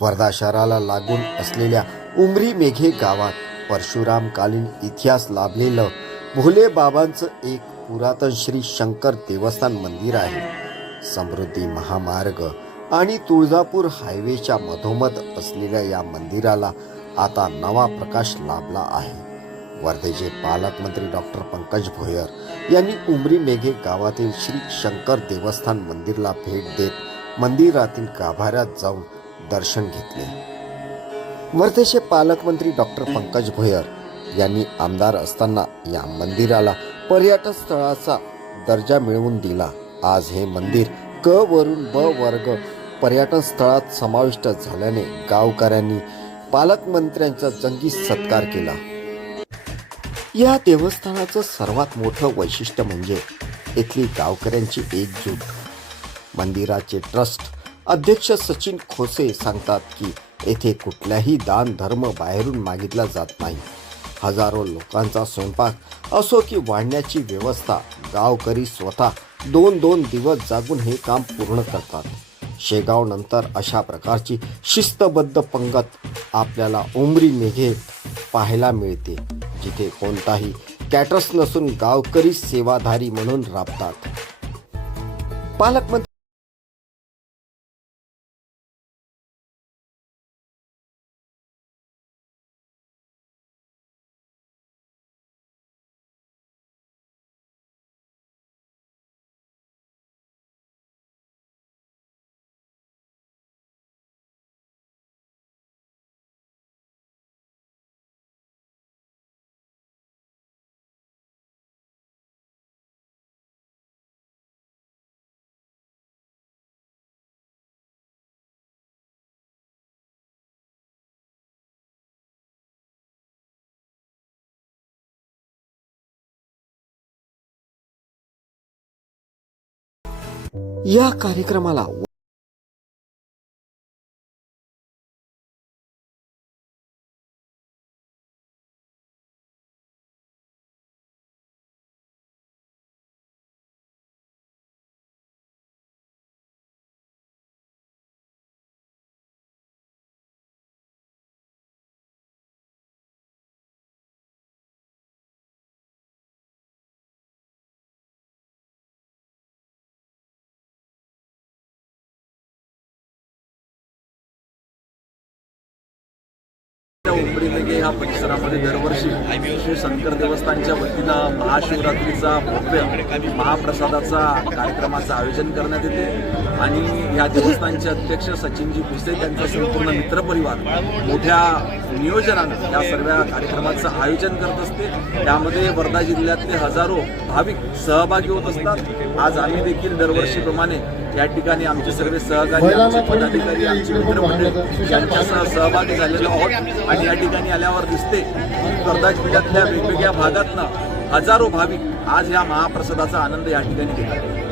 वर्धा शहराला लागून असलेल्या उमरी मेघे गावात परशुरामकालीन इतिहास लाभलेलं भोले बाबांचं एक पुरातन श्री शंकर देवस्थान मंदिर आहे. समृद्धी महामार्ग आणि तुळजापूर हायवेच्या मधोमध असलेल्या या मंदिराला आता नवा प्रकाश लाभला आहे. वर्धेचे पालकमंत्री डॉक्टर पंकज भोयर यांनी उमरी मेघे गावातील श्री शंकर देवस्थान मंदिरला भेट देत मंदिरातील गाभाऱ्यात जाऊन दर्शन घेतले. वर्धेचे पालकमंत्री डॉक्टर पंकज भोयर यांनी आमदार असताना या मंदिराला पर्यटन स्थळाचा दर्जा मिळवून दिला. आज हे मंदिर क वरून ब वर्ग पर्यटन स्थळात समाविष्ट झाल्याने गावकऱ्यांनी पालकमंत्र्यांचा जंगी सत्कार केला. या देवस्थानाचं सर्वात मोठं वैशिष्ट्य म्हणजे इथली गावकऱ्यांची एकजूट. मंदिराचे ट्रस्ट अध्यक्ष सचिन खोसे सांगतात की येथे कुठल्याही दान धर्म बाहेरून मागितला जात नाही. हजारो लोकांचा स्वयंपाक असो की वाढण्याची व्यवस्था गावकरी स्वतः 2-2 दिवस जागून हे काम पूर्ण करतात. शेगाव नंतर अशा प्रकारची शिस्तबद्ध पंगत आपल्याला उमरी मेघेत पाहायला मिळते, जिथे कोणताही कॅटर्स नसून गावकरी सेवाधारी म्हणून राबतात. पालकमंत्री या कार्यक्रमाला उमरी मेघे ह्या परिसरामध्ये दरवर्षी श्री शंकर देवस्थानच्या वतीनं महाशिवरात्रीचा भव्य महाप्रसादाचा कार्यक्रमाचं आयोजन करण्यात येते आणि या देवस्थानचे अध्यक्ष सचिनजी भुसे त्यांचा संपूर्ण मित्रपरिवार मोठ्या नियोजनानं या सर्व कार्यक्रमाचं आयोजन करत असते. त्यामध्ये वर्धा जिल्ह्यातले हजारो भाविक सहभागी होत असतात. आज आम्ही देखील दरवर्षीप्रमाणे या ठिकाणी आमचे सर्व सहकारी, आमचे पदाधिकारी, आमचे मित्रमंडळी यांच्यासह सहभागी झालेलो आहोत आणि या ठिकाणी आल्यावर दिसते वर्धा जिल्ह्यातल्या वेगवेगळ्या भागातनं हजारो भाविक आज या महाप्रसादाचा आनंद या ठिकाणी घेतात.